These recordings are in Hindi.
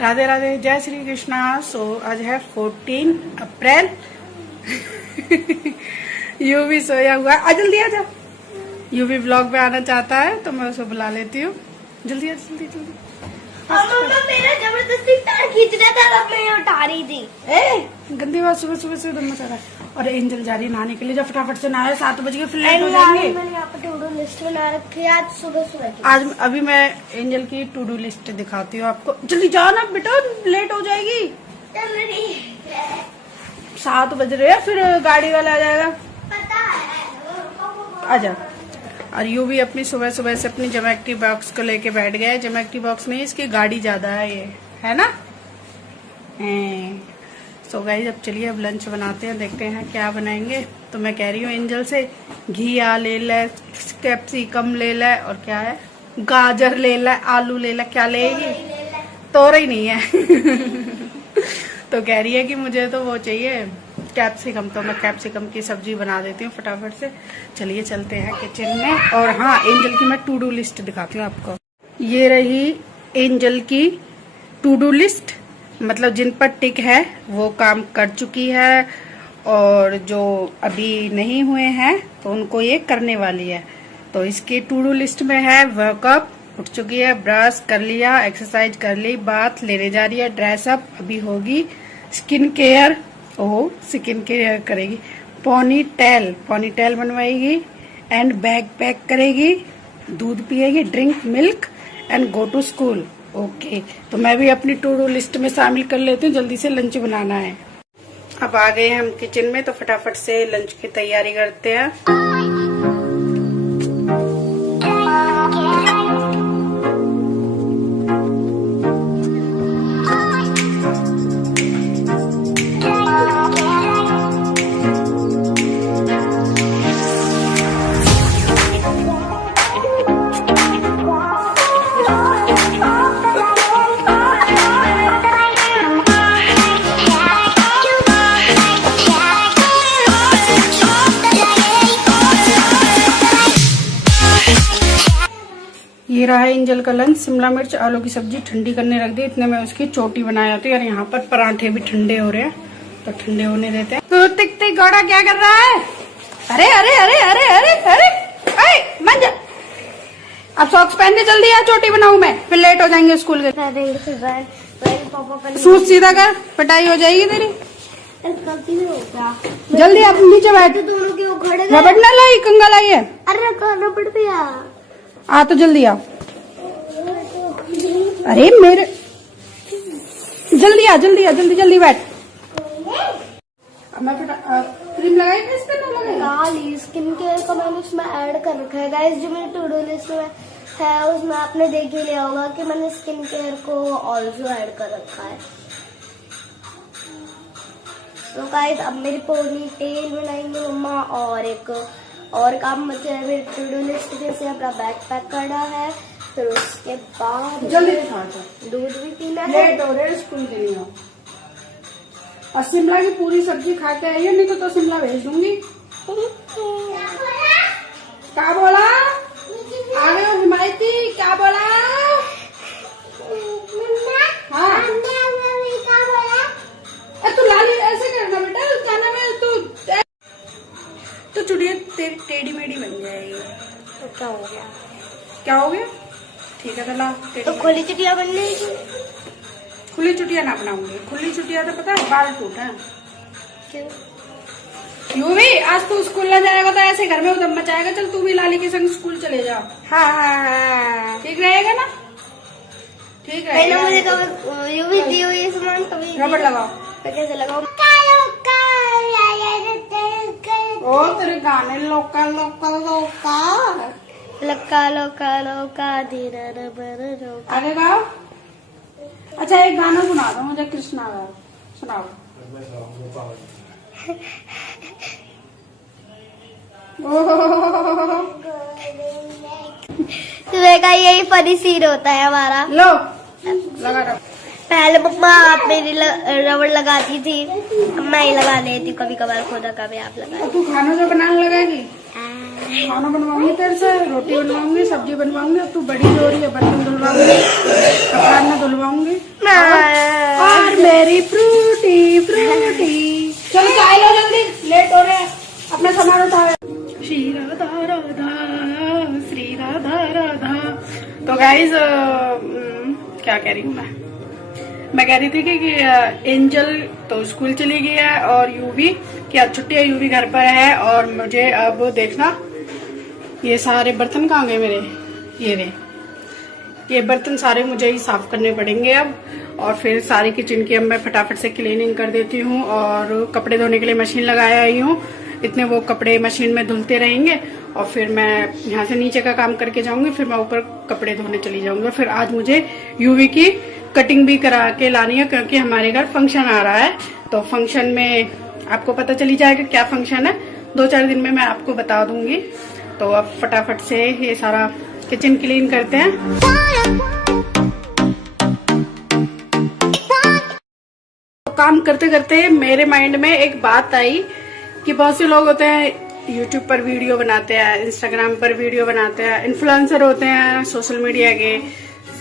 राधे राधे, जय श्री कृष्णा। सो आज है 14 अप्रैल। यू भी सोया हुआ। आ जल्दी आ जा। यू भी ब्लॉग पे आना चाहता है तो मैं उसे बुला लेती हूँ। जल्दी आ, जल्दी जल्दी। मम्मा मेरा जबरदस्ती पैर खींच रहा था, तब मैं उठा रही थी। गंदी बात, सुबह सुबह से दम मचा रहा है। और एंजल जा रही है नहाने के लिए। जब फटाफट से नहाए 7 बज गए, फिर लेट हो जाएंगे। मैंने यहाँ पर टू डू लिस्ट बना रखी है आज सुबह सुबह। आज अभी मैं एंजल की टू डू लिस्ट दिखाती हूँ आपको। जल्दी जाओ ना बेटा, लेट हो जाएगी। 7 बज रहे हैं, फिर गाड़ी वाला आ जाएगा। पता है। आजा। और यू भी अपनी सुबह सुबह से अपनी ज्योमेट्री बॉक्स को लेके बैठ गया है। ज्योमेट्री बॉक्स नहीं, इसकी गाड़ी ज्यादा है, ये है ना। सो गाइस, अब चलिए अब लंच बनाते हैं, देखते हैं क्या बनाएंगे। तो मैं कह रही हूँ एंजल से घिया ले ले, कैप्सिकम ले ले, और क्या है, गाजर ले ले, आलू ले ले। क्या लेगी? तोरा ही नहीं है। तो कह रही है कि मुझे तो वो चाहिए कैप्सिकम। तो मैं कैप्सिकम की सब्जी बना देती हूँ फटाफट से। चलिए चलते हैं किचन में। और हाँ, एंजल की मैं टू डू लिस्ट दिखाती हूँ आपको। ये रही एंजल की टू डू लिस्ट, मतलब जिन पर टिक है वो काम कर चुकी है, और जो अभी नहीं हुए हैं तो उनको ये करने वाली है। तो इसकी टू डू लिस्ट में है वर्कअप, उठ चुकी है, ब्रश कर लिया, एक्सरसाइज कर ली, बाथ लेने जा रही है, ड्रेसअप अभी होगी, skin care, oh skin care करेगी, पोनी टेल बनवाएगी, एंड बैग पैक करेगी, दूध पिएगी, drink milk, and go to school. Okay, तो मैं भी अपनी टू डू लिस्ट में शामिल कर लेती हूँ। जल्दी से लंच बनाना है। अब आ गए हम किचन में, तो फटाफट से लंच की तैयारी करते हैं। ये रहा एंजल का लंच, शिमला मिर्च आलू की सब्जी ठंडी करने रख दी। इतने में उसकी चोटी बनाया थी। और यहाँ पर पराठे भी ठंडे हो रहे हैं, तो ठंडे होने देते हैं। तो तिक तिक गौड़ा क्या कर रहा है? अरे अरे अरे अरे अरे अरे मन जा। अब सॉक्स पहन के जल्दी आ, चोटी बनाऊं मैं, फिर लेट हो जाएंगे स्कूल के। सूट सीधा कर, पिटाई हो जाएगी तेरी। जल्दी आप नीचे बैठ। दोनों के वो खड़े रबड़ ना लाई, कंगा लाई है। अरे रबड़ पे आ तो जल्दी आ। अरे मेरे, जल्दी आ, जल्दी आ, जल्दी जल्दी बैठ। मैं क्रीम लगाई इस पे ना लगाई? स्किन केयर का मैंने उसमें ऐड कर रखा है गाइस। जो मेरे टू डू लिस्ट में है उसमें आपने देख ही लिया होगा कि मैंने स्किन केयर को ऑल्सो ऐड कर रखा है। तो गाइस अब मेरी पोनी टेल बनाएंगे मम्मा, और एक और काम बचा है मेरी टू डू लिस्ट में से अपना बैग पैक करना है। फिर उसके बाद जल्दी दूध भी पीना है। लेट हो रहे स्कूल के लिए। और शिमला की पूरी सब्जी खा के आई है, नहीं तो शिमला भेज दूंगी। क्या बोला? आ गए हो हिमायती? क्या बोला? हाँ तू लाली ऐसे करना बेटा, क्या नाम है तू? तो चुड़िया तेरी टेढ़ी मेढ़ी बन जाएगी। तो क्या हो गया? क्या हो गया? ठीक है, तो ला तो खुली चुटिया बन जाएगी। खुली चुटिया ना बनाऊंगी। खुली चुटिया तो पता है बाल टूट है। क्यों? यूं भी आज तू स्कूल ना जाएगा तो ऐसे घर में उधम मचाएगा। चल तू भी लाली के संग स्कूल चले जा। हाँ ठीक रहेगा ना? ठीक रहेगा। मुझे कभी यूं भी दियो ये सामान कभी। रबड़ लगाओ। तो कैसे लगाओ? ओ तेरे गाने लोका लोका लोका लक्का लोका लोका धीरे रबर रोका। आगे गाओ। अच्छा एक गाना सुना दो मुझे, कृष्णा का सुनाओ। सुबह का यही फनी सीन होता है हमारा। लो लगा दो। पहले मम्मा आप मेरी रबड़ लगाती थी, अब मैं ही लगा लेती कभी कभार खुद, कभी आप लगा। तू खाना जो बनाने लगेगी? खाना बनवाऊंगी तेरे से, रोटी बनवाऊंगी, सब्जी बनवाऊंगी। अब तू बड़ी हो रही है, बर्तन धुलवाऊंगी, कपड़ा न धुलवाऊंगी। और मेरी फ्रूटी फ्रूटी। चलो चाय लो जल्दी, लेट हो रहे हैं, अपना सामान उठाओ। श्री राधा राधा श्री राधा राधा। तो गाइज क्या कह रही हूँ मैं कह रही थी कि एंजल तो स्कूल चली गई है और यूवी की आज छुट्टी है, यूवी घर पर है। और मुझे अब देखना ये सारे बर्तन कहाँ गए मेरे, ये बर्तन सारे मुझे ही साफ करने पड़ेंगे अब। और फिर सारी किचन की अब मैं फटाफट से क्लीनिंग कर देती हूँ। और कपड़े धोने के लिए मशीन लगाया आई हूँ, इतने वो कपड़े मशीन में धुलते रहेंगे। और फिर मैं यहाँ से नीचे का काम करके जाऊंगी, फिर मैं ऊपर कपड़े धोने चली जाऊंगी। फिर आज मुझे यूवी की कटिंग भी करा के लानी है, क्योंकि हमारे घर फंक्शन आ रहा है। तो फंक्शन में आपको पता चली जाएगा क्या फंक्शन है, 2-4 दिन में मैं आपको बता दूंगी। तो अब फटाफट से ये सारा किचन क्लीन करते हैं। तो काम करते करते मेरे माइंड में एक बात आई कि बहुत से लोग होते हैं यूट्यूब पर वीडियो बनाते हैं, इंस्टाग्राम पर वीडियो बनाते हैं, इन्फ्लुएंसर होते हैं सोशल मीडिया के।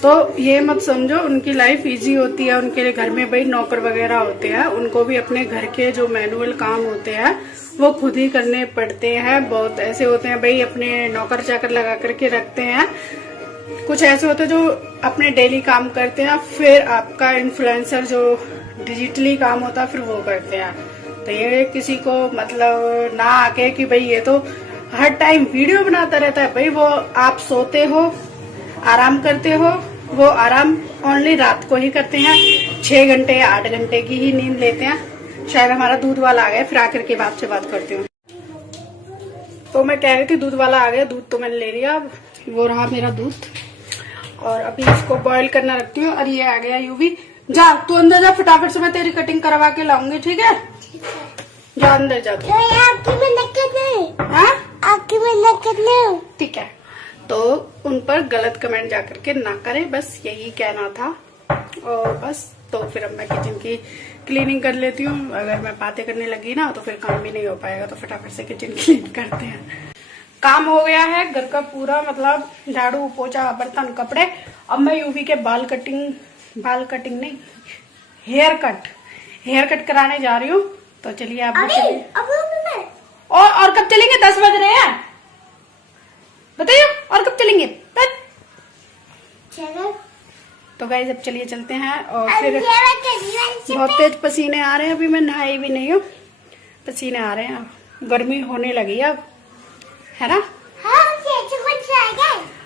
तो ये मत समझो उनकी लाइफ इजी होती है, उनके घर में भाई नौकर वगैरह होते हैं, उनको भी अपने घर के जो मैनुअल काम होते हैं वो खुद ही करने पड़ते हैं। बहुत ऐसे होते हैं भाई अपने नौकर चाकर लगा करके रखते हैं, कुछ ऐसे होते हैं जो अपने डेली काम करते हैं, फिर आपका इन्फ्लुएंसर जो डिजिटली काम होता है फिर वो करते हैं। तो ये किसी को मतलब ना आके कि भाई ये तो हर टाइम वीडियो बनाता रहता है। भाई वो आप सोते हो, आराम करते हो, वो आराम ओनली रात को ही करते हैं, 6 घंटे या 8 घंटे की ही नींद लेते हैं। शायद हमारा दूध वाला आ गया, फिर आकर के आपसे बात करती हूँ। तो मैं कह रही थी दूध वाला आ गया, दूध तो मैंने ले लिया, अब वो रहा मेरा दूध। और अभी इसको बॉईल करना रखती हूँ। और ये आ गया यूवी, जा तू अंदर जा, फटाफट से मैं तेरी कटिंग करवा के लाऊंगी, ठीक है? जा अंदर जा तू। ठीक है, तो उन पर गलत कमेंट जा करके ना करें, बस यही कहना था। और बस तो फिर अब मैं किचन की क्लीनिंग कर लेती हूँ। अगर मैं बातें करने लगी ना तो फिर काम भी नहीं हो पाएगा, तो फटाफट से किचन क्लीन करते हैं। काम हो गया है घर का पूरा, मतलब झाड़ू पोछा बर्तन कपड़े। अब मैं यूवी के बाल कटिंग नहीं, हेयर कट कराने जा रही हूँ। तो चलिए आप भी चलिए। और कब चलेंगे? 10 बज रहे हैं, बताइए और कब चलेंगे? तो गाइस अब चलिए चलते हैं। और फिर बहुत तेज पसीने आ रहे हैं, अभी मैं नहाई भी नहीं हूँ, पसीने आ रहे हैं, गर्मी होने लगी अब, है ना?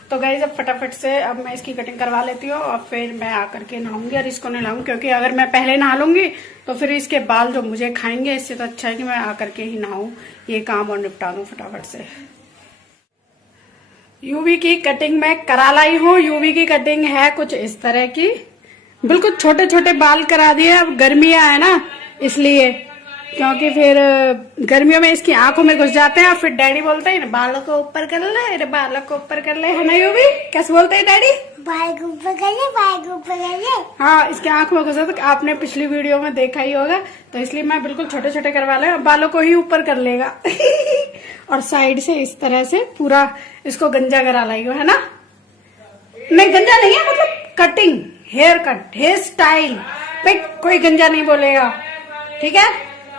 तो गाइस अब फटाफट से अब मैं इसकी कटिंग करवा लेती हूँ और फिर मैं आकर के नहाऊंगी। और इसको नहलाऊंगी, क्योंकि अगर मैं पहले नहा लूंगी तो फिर इसके बाल जो मुझे खाएंगे, इससे तो अच्छा है कि मैं आकर के ही नहाऊं, ये काम और निपटा दूं फटाफट से। यूवी की कटिंग मैं करा लाई हूँ। यूवी की कटिंग है कुछ इस तरह की, बिल्कुल छोटे छोटे बाल करा दिए। अब गर्मियां है ना इसलिए, क्योंकि फिर गर्मियों में इसकी आंखों में घुस जाते हैं। और फिर डैडी बोलते हैं बालों को ऊपर कर ले, बालों को ऊपर कर ले, है ना यूवी? कैसे बोलते हैं डैडी? बाल को ऊपर कर ले, बाल को ऊपर कर ले। हाँ, इसके आंखों में घुसा, तो आपने पिछली वीडियो में देखा ही होगा। तो इसलिए मैं बिल्कुल छोटे छोटे करवा ले, बालों को ही ऊपर कर लेगा। और साइड से इस तरह से पूरा इसको गंजा करा लाई हो, है ना? नहीं गंजा नहीं है, मतलब कटिंग, हेयर स्टाइल। भाई कोई गंजा नहीं बोलेगा, ठीक है?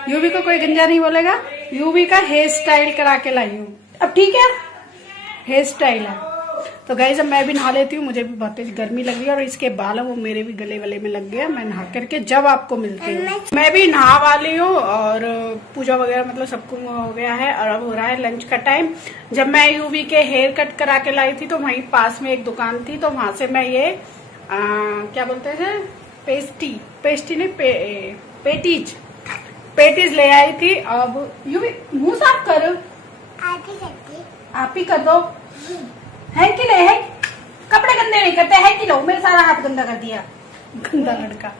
यूवी को कोई गंजा नहीं बोलेगा। यूवी का हेयर स्टाइल करा के लाई हूँ अब, ठीक है? हेयर स्टाइल है। तो गाइस अब मैं भी नहा लेती हूँ, मुझे भी बहुत तेज गर्मी लग रही है। और इसके बाल वो मेरे भी गले वले में लग गया। मैं नहा करके जब आपको मिलती हूँ। मैं भी नहा वाली हूँ और पूजा वगैरह मतलब सब कुछ हो गया है। और अब हो रहा है लंच का टाइम। जब मैं यूवी के हेयर कट करा के लाई थी तो वहीं पास में एक दुकान थी, तो वहां से मैं ये क्या बोलते हैं, पेस्टी नहीं, पेटीज ले आई थी। अब यूवी मुंह साफ करो, आप ही कर दो। है कि नहीं है? कपड़े गंदे नहीं करते, है कि लो? मेरे सारा हाथ गंदा कर दिया, गंदा लड़का।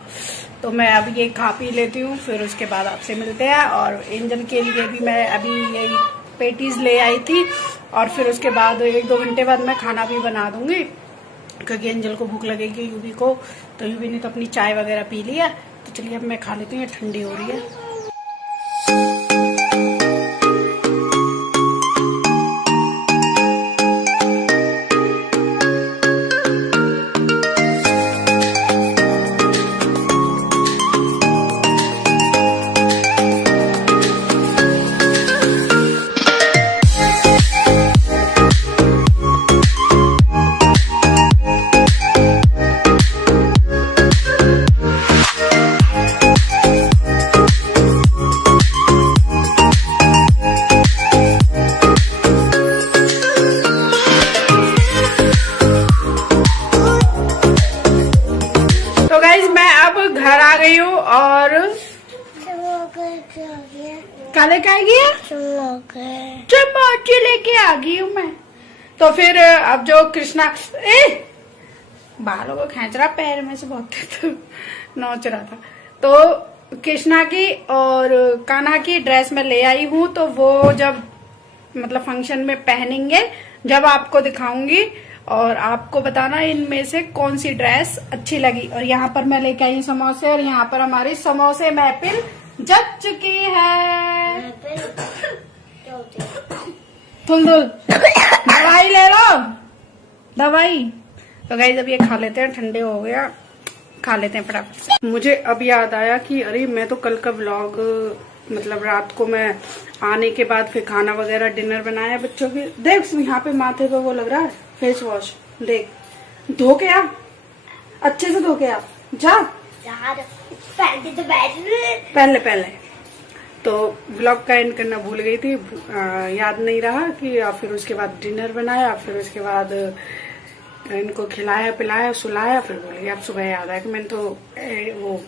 तो मैं अब ये खा पी लेती हूँ, फिर उसके बाद आपसे मिलते हैं। और एंजल के लिए भी मैं अभी यही पेटीज ले आई थी। और फिर उसके बाद 1-2 घंटे बाद मैं खाना भी बना दूंगी, क्योंकि एंजल को भूख लगेगी, यूवी को। तो यूवी ने तो अपनी चाय वगैरह पी लिया। तो चलिए अब मैं खा लेती हूँ, ठंडी हो रही है। मैं अब घर आ गई हूँ और क्या लेके आ गई है? चमोची लेके आ गई हूँ मैं। तो फिर अब जो कृष्णा बालों को खींच रहा पैर में से बहुत तो नोच रहा था, तो कृष्णा की और कान्हा की ड्रेस में ले आई हूँ। तो वो जब मतलब फंक्शन में पहनेंगे जब आपको दिखाऊंगी और आपको बताना इनमें से कौन सी ड्रेस अच्छी लगी। और यहाँ पर मैं लेके आई समोसे और यहाँ पर हमारी समोसे महफिल जग चुकी है। धुल दवाई ले लो, दवाई। तो गाइस अब ये खा लेते हैं, ठंडे हो गया, खा लेते हैं फटाफट। मुझे अब याद आया कि अरे मैं तो कल का व्लॉग मतलब रात को मैं आने के बाद फिर खाना वगैरह डिनर बनाया बच्चों के। देख यहाँ पे माथे पे वो लग रहा है फेस वॉश, देख धो के आ, अच्छे से धो के आ, जा पहले तो व्लॉग का एंड करना भूल गई थी, याद नहीं रहा कि फिर उसके बाद डिनर बनाया, फिर उसके बाद इनको खिलाया पिलाया सुलाया, फिर बोले अब सुबह याद आया कि मैंने तो वो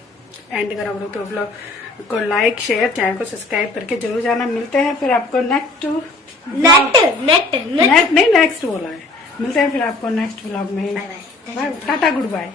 एंड करा। तो व्लॉग को लाइक शेयर चैनल को सब्सक्राइब करके जरूर जाना। मिलते हैं फिर आपको नेक्स्ट बोला है, मिलते हैं फिर आपको नेक्स्ट व्लॉग में। Bye, tata good bye.